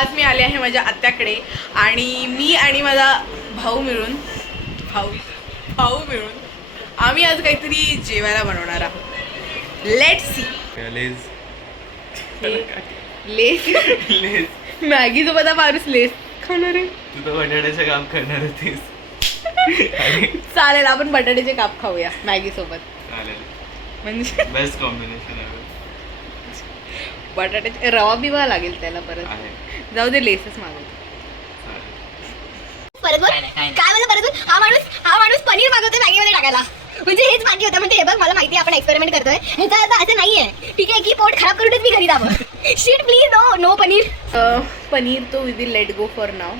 आज मी आले आहे माझ्या आत्याकडे आणि मी आणि माझा भाऊ मिळून आम्ही आज काहीतरी जेवायला बनवणार आहोत. Let's see. लेस मॅगी सोबत माणूस लेस खाणार आहे. तू तर बटाट्याचं काम करणार होतीस. चालेल, आपण बटाट्याचे काप खाऊया मॅगी सोबत. चालेल, म्हणजे बेस्ट कॉम्बिनेशन आहे. बटाट्याचे रवा बिवा लागेल त्याला परत. जाऊ दे, लेसच मागवतो. काय मला परत हा माणूस पनीर मागवतोय मॅगी मध्ये टाकायला. म्हणजे हेच बाकी होतं. म्हणजे हे बघ, मला माहिती आहे आपण एक्सपेरिमेंट करतोय. ह्याचा अर्थ असं नाहीये ठीक आहे की पोट खराब करूनच मी घरी जावं. Shit please, no paneer. Paneer तो we will let go for now.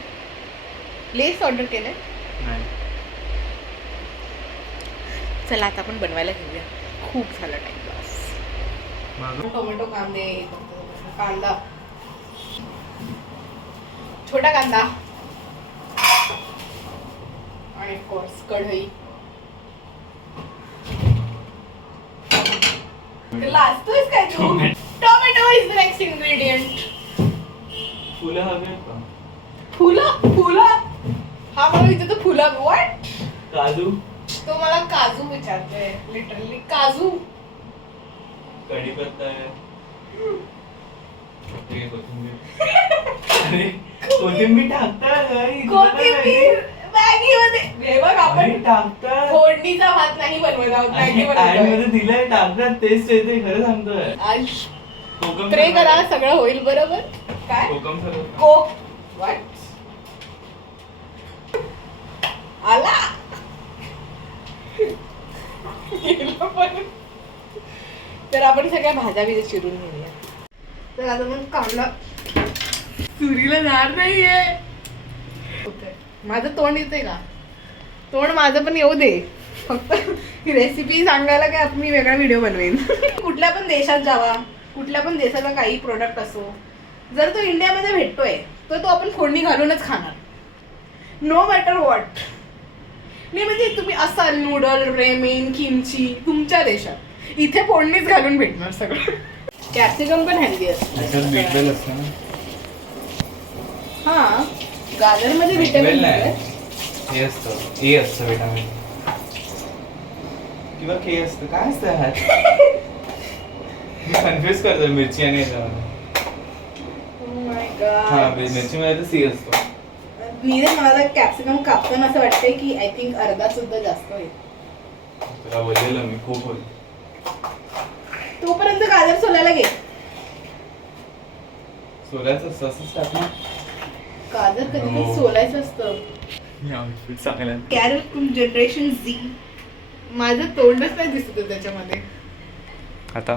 Less order केलंय. चला आता आपण बनवायला घेऊया. खूप झाला टाइमपास. टोमॅटो, कांदा, छोटा कांदा आणि ऑफकोर्स कढई. लाजतोयस काय तू? Tomato is the next ingredient. फुलं हवे का? फुलं हा मला विचारतो फुलं. व्हॉट? काजू. तो मला काजू विचारतोय. लिटरली काजू. कढीपत्ता आहे. कोथिंबीर टाकतात. कोथिंबीर मॅगी मध्ये. हे बघ, आपण टाकतात. फोडणीचा भात नाही बनवत आहोत, मॅगी बनवतोय. मध्ये दिलंय, टाकतात. टेस्ट येते, खरं सांगतोय. आज प्रे करा सगळं होईल बरोबर. काय कोकम सरबत. कोक व्हॉट आला. तर आपण सगळ्या भाज्या बिज्या चिरून घेऊया. तर आता मग कांदा सुरीला धार नाहीये. माझं तोंड येतंय का? तोंड माझं पण येऊ दे. फक्त रेसिपी सांगायला काय मी वेगळा व्हिडिओ बनवेन. कुठल्या पण देशात जावा, कुठल्या पण देशाचा काही प्रोडक्ट असो, जर तो इंडियामध्ये भेटतोय तर तो आपण फोडणी घालूनच खाणार. No matter what. नाही म्हणजे तुम्ही असाल नूडल, रेमेन, किमची तुमच्या देशात, इथे फोडणीच घालून भेटणार सगळं. कॅप्सिकम पण हेल्दी असतं. हा, गाजर मध्ये व्हिटॅमिन हे असतं, ए असतं विटामिन किंवा के असतं. काय असतं ह्यात? कन्फ्युज करतो मिरची आणि मिरची मध्ये तर सी असतो. मला कॅप्सिकम कापताना असं वाटतंय की आय थिंक अर्धा सुद्धा जास्त होईल. तुला बोललेलं मी खूप होईल. तोपर्यंत गाजर सोलायला घे. सोलायचं असतं, असंच टाकणार. गाजर कधी सोलायचं असतं. कॅरल जनरेशन झी. माझं तोंडच नाही दिसत त्याच्यामध्ये. आता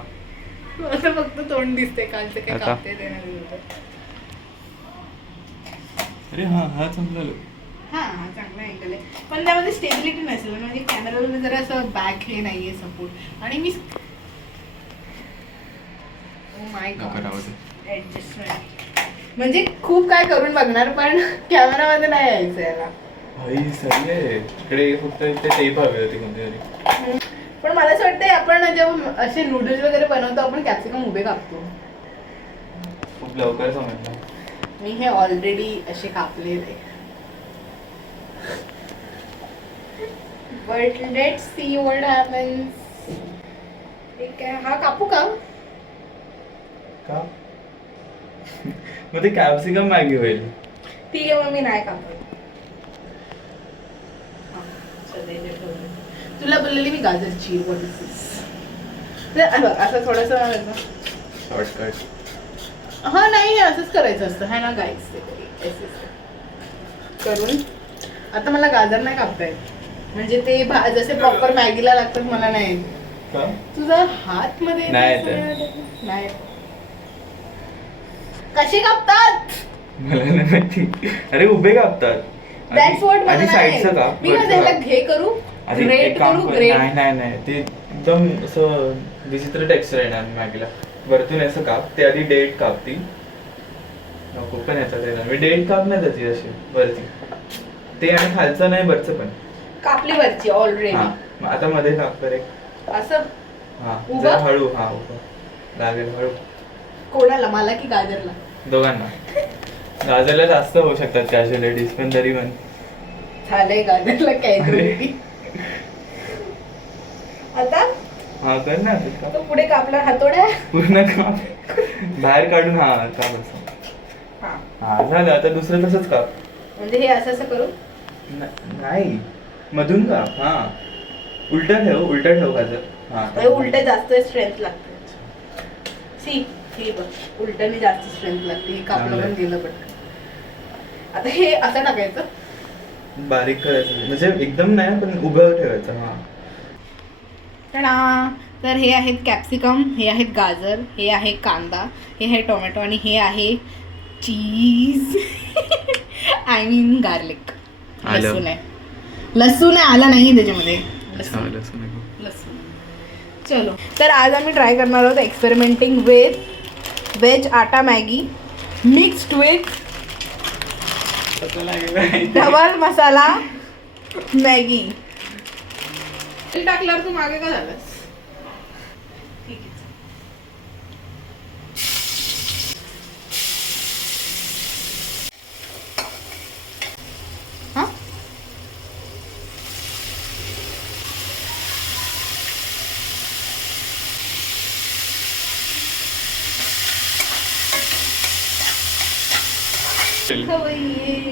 फक्त तोंड दिसते. कालचं काय कापते ते नाही. अरे हा हा चांगला. हा चांगला अँगल आहे, पण त्यामध्ये स्टेबिलिटी नसेल. म्हणजे कॅमेरामध्ये जरा असं बॅक हे नाहीये सपोर्ट. आणि मी माय गॉड ऍडजस्टमेंट म्हणजे खूप काय करून बघणार, पण कॅमेरामध्ये नाही यायचं याला. भाई सही आहे. इकडे फक्त टेप हवी होती कोणती. पण मला असं वाटतंय आपण जेव्हा असे नूडल्स वगैरे बनवतो आपण कॅप्सिकम उभे कापतो. खूप लवकर समजलं. मी हे ऑलरेडी असे कापलेले. But let's see what happens. ठीक आहे, हा कापू का? मग ते कॅप्सिकम मॅगी होईल. ठीक आहे, मग मी नाही कापत. तुला बोललेली मी गाजर चीर. व्हॉट इज दिस? असं थोडंसं शॉर्टकट. हा नाही, असंच करायचं असतं है ना गाईस. करून आता मला गाजर नाही कापता येत. म्हणजे ते जसे प्रॉपर मॅगीला लागतात मला नाही. तुझा हात मध्ये नाही. कसे कापतात मला नाही माहिती. अरे उभे कापतात. दॅट्स व्हॉट मला साईडचं नाही. मी माझ्या ह्याला घे करू, ग्रेट करू. ग्रेट नाही ते एकदम असं विचित्र टेक्स्चर येणार मॅगीला. वरतून असं काप. ते आधी डेट कापती. नको पण याचा मी डेट काप नाही त्याची अशी वरती. ते आणि खालचं नाही, वरचं पण कापली वरची ऑलरेडी. आता मध्ये काप रे असं. हा जरा हळू. हा उभं लागेल हळू. कोणाला, मला की गाजरला? दोघांना. गाजरला जास्त होऊ शकतात कॅज्युअलिटीज, पण तरी पण झालंय गाजरला कॅज्युअलिटी. आता हा कर ना तू का तो पुढे कापला हातोड्या. पूर्ण काप बाहेर काढून. हा काप असं. हा हा झालं. आता दुसरं तसंच काप. म्हणजे हे असं असं करू. नाही मधून काप. हा उलट ठेव गाजर. हा उलट जास्त स्ट्रेंथ लागते. सी हे बघ उलटाने जास्त स्ट्रेंथ लागते. हे कापलं चांगलं पण आहे. गेलं पटकन. आता हे असं टाकायचं. बारीक करायचं म्हणजे एकदम नाही पण उभं ठेवायचं. हा तर हे आहेत कॅप्सिकम, हे आहेत गाजर, हे आहे कांदा, हे आहे टोमॅटो आणि हे आहे चीज. I mean garlic. आलं. लसूण आहे. लसूण आहे, आलं नाही त्याच्यामध्ये. लसूण. लसूण. चलो तर आज आम्ही ट्राय करणार आहोत experimenting with veg atta Maggi mixed with double masala Maggi. टाकल्यावर तू मागे का झालास? ठीक आहे. हा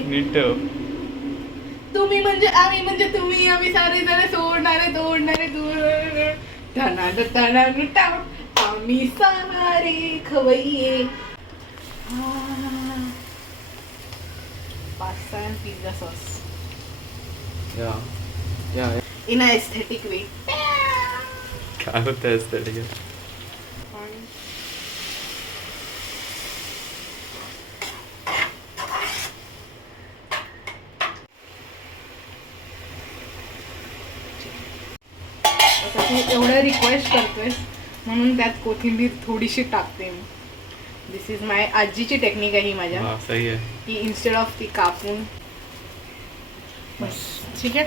नीट ठेव. तुम्ही म्हणजे आम्ही म्हणजे तुम्ही आम्ही सारे जण सोडणारे तोडणारे आम्ही सारे खवय्ये. Pasta and pizza sauce in a aesthetic way. काय होतं aesthetic? आता तू एवढं रिक्वेस्ट करतोयस म्हणून त्यात कोथिंबीर थोडीशी टाकते मी. दिस इज माय आजीची टेक्निक आहे ही माझ्या. हा सही आहे. की इन्स्टेड ऑफ ती कापून बस. ठीक आहे.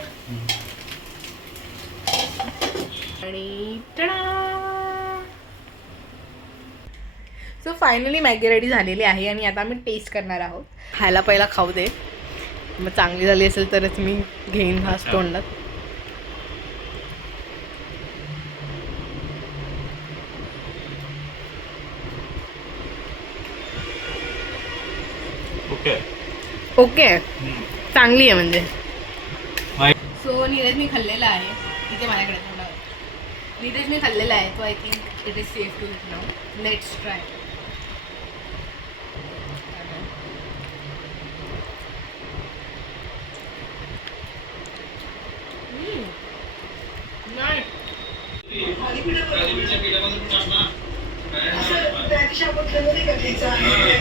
आणि सो फायनली मॅगी रेडी झालेली आहे आणि आता आम्ही टेस्ट करणार आहोत. खायला पहिला खाऊ दे, मग चांगली झाली असेल तरच मी घेईन घास तोंडात. ओके चांगली आहे म्हणजे. सो नीरजनी खाल्लेला आहे इथे माझ्याकडे थोडा. नीरजनी खाल्लेला आहे तो. I think it is safe to eat now. Let's try.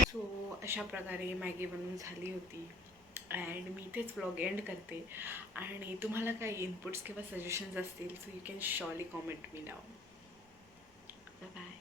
So अशा प्रकारे मॅगी बनवून झाली होती अँड मी इथेच व्लॉग एंड करते. आणि तुम्हाला काही इनपुट्स किंवा सजेशन्स असतील so you can surely comment me down. Bye.